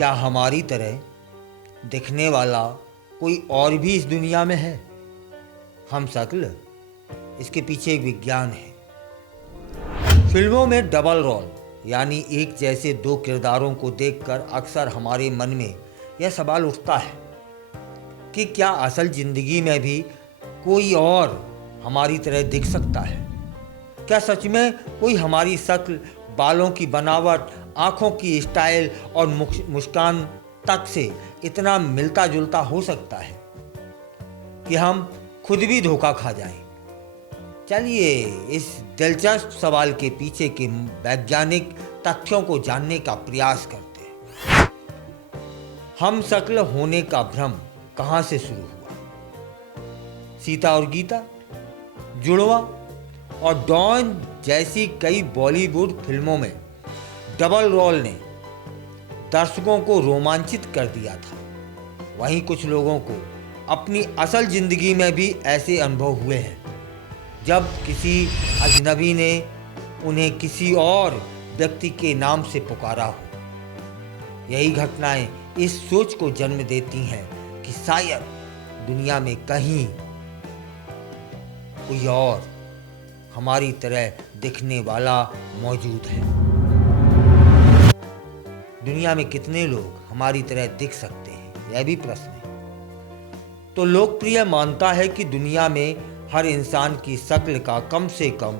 क्या हमारी तरह दिखने वाला कोई और भी इस दुनिया में है? हम शक्ल, इसके पीछे एक विज्ञान है। फिल्मों में डबल रोल यानी एक जैसे दो किरदारों को देखकर अक्सर हमारे मन में यह सवाल उठता है कि क्या असल जिंदगी में भी कोई और हमारी तरह दिख सकता है? क्या सच में कोई हमारी शक्ल, बालों की बनावट, आँखों की स्टाइल और मुस्कान तक से इतना मिलता जुलता हो सकता है कि हम खुद भी धोखा खा जाएं? चलिए इस दिलचस्प सवाल के पीछे के वैज्ञानिक तथ्यों को जानने का प्रयास करते हैं। हम शक्ल होने का भ्रम कहाँ से शुरू हुआ? सीता और गीता, जुड़वा और डॉन जैसी कई बॉलीवुड फिल्मों में डबल रोल ने दर्शकों को रोमांचित कर दिया था। वहीं कुछ लोगों को अपनी असल जिंदगी में भी ऐसे अनुभव हुए हैं जब किसी अजनबी ने उन्हें किसी और व्यक्ति के नाम से पुकारा हो। यही घटनाएं इस सोच को जन्म देती हैं कि शायद दुनिया में कहीं कोई और हमारी तरह दिखने वाला मौजूद है। दुनिया में कितने लोग हमारी तरह दिख सकते हैं, यह भी प्रश्न है। तो लोकप्रिय मानता है कि दुनिया में हर इंसान की शक्ल का कम से कम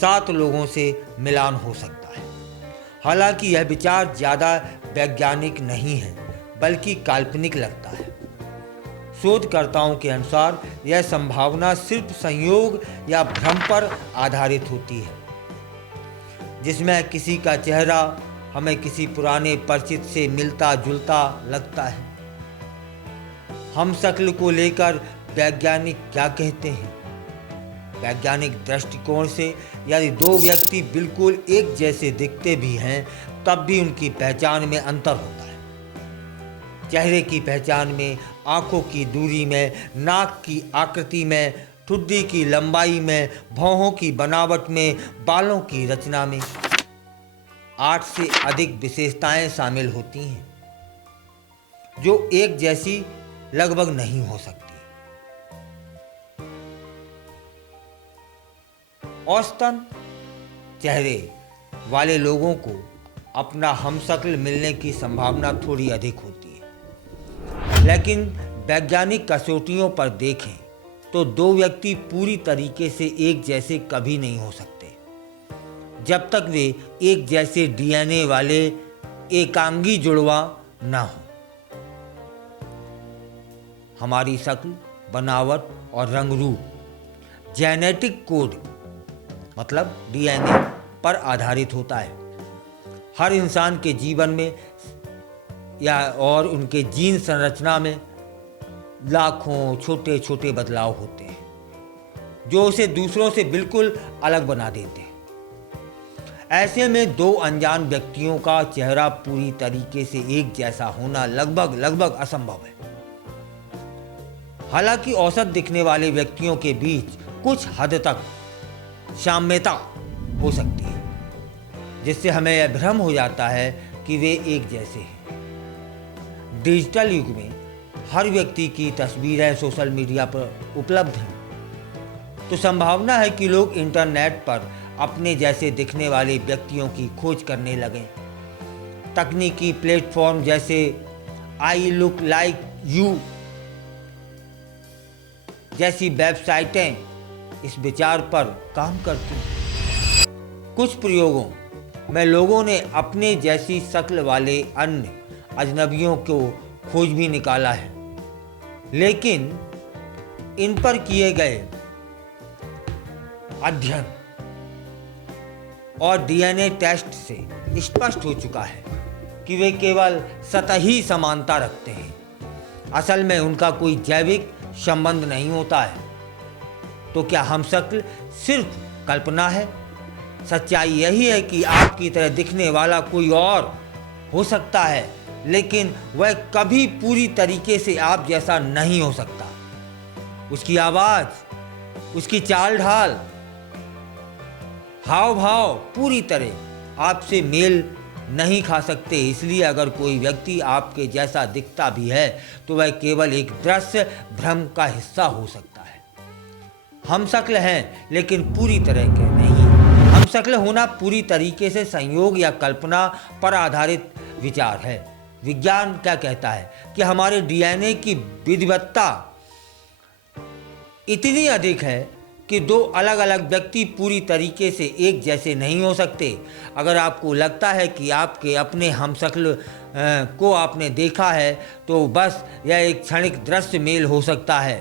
7 लोगों से मिलान हो सकता है। हालांकि यह विचार ज़्यादा वैज्ञानिक नहीं है बल्कि काल्पनिक लगता है। शोधकर्ताओं के अनुसार यह संभावना सिर्फ संयोग या भ्रम पर आधारित होती है, जिसमें किसी का चेहरा हमें किसी पुराने परिचित से मिलता जुलता लगता है। हम शक्ल को लेकर वैज्ञानिक क्या कहते हैं? वैज्ञानिक दृष्टिकोण से यदि दो व्यक्ति बिल्कुल एक जैसे दिखते भी हैं तब भी उनकी पहचान में अंतर होता है। चेहरे की पहचान में, आंखों की दूरी में, नाक की आकृति में, ठुड्डी की लंबाई में, भौहों की बनावट में, बालों की रचना में 8 से अधिक विशेषताएं शामिल होती हैं जो एक जैसी लगभग नहीं हो सकती। औसतन चेहरे वाले लोगों को अपना हमशक्ल मिलने की संभावना थोड़ी अधिक होती है, लेकिन वैज्ञानिक कसौटियों पर देखें तो दो व्यक्ति पूरी तरीके से एक जैसे कभी नहीं हो सकते जब तक वे एक जैसे डीएनए वाले एकांगी जुड़वा न हो। हमारी शक्ल, बनावट और रंग रूप जेनेटिक कोड मतलब डीएनए पर आधारित होता है। हर इंसान के जीवन में या और उनके जीन संरचना में लाखों छोटे छोटे बदलाव होते हैं जो उसे दूसरों से बिल्कुल अलग बना देते हैं। ऐसे में दो अनजान व्यक्तियों का चेहरा पूरी तरीके से एक जैसा होना लगभग असंभव है। हालांकि औसत दिखने वाले व्यक्तियों के बीच कुछ हद तक साम्यता हो सकती है, जिससे हमें यह भ्रम हो जाता है कि वे एक जैसे हैं। डिजिटल युग में हर व्यक्ति की तस्वीरें सोशल मीडिया पर उपलब्ध हैं, तो संभावना है कि लोग इंटरनेट पर अपने जैसे दिखने वाले व्यक्तियों की खोज करने लगें। तकनीकी प्लेटफॉर्म जैसे आई लुक लाइक यू जैसी वेबसाइटें इस विचार पर काम करती हैं। कुछ प्रयोगों में लोगों ने अपने जैसी शक्ल वाले अन्य अजनबियों को खोज भी निकाला है, लेकिन इन पर किए गए अध्ययन और डीएनए टेस्ट से स्पष्ट हो चुका है कि वे केवल सतही समानता रखते हैं। असल में उनका कोई जैविक संबंध नहीं होता है। तो क्या हम शक्ल सिर्फ कल्पना है? सच्चाई यही है कि आपकी तरह दिखने वाला कोई और हो सकता है, लेकिन वह कभी पूरी तरीके से आप जैसा नहीं हो सकता। उसकी आवाज़, उसकी चाल ढाल, हाव भाव पूरी तरह आपसे मेल नहीं खा सकते, इसलिए अगर कोई व्यक्ति आपके जैसा दिखता भी है तो वह केवल एक दृश्य भ्रम का हिस्सा हो सकता है। हम शक्ल हैं लेकिन पूरी तरह के नहीं। हम शक्ल होना पूरी तरीके से संयोग या कल्पना पर आधारित विचार है। विज्ञान क्या कहता है कि हमारे डीएनए की विविधता इतनी अधिक है कि दो अलग अलग व्यक्ति पूरी तरीके से एक जैसे नहीं हो सकते। अगर आपको लगता है कि आपके अपने हमशक्ल को आपने देखा है तो बस यह एक क्षणिक दृश्य मेल हो सकता है।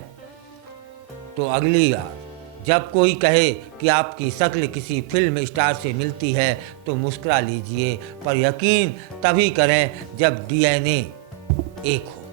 तो अगली बार जब कोई कहे कि आपकी शक्ल किसी फिल्म स्टार से मिलती है तो मुस्कुरा लीजिए, पर यकीन तभी करें जब डीएनए एक हो।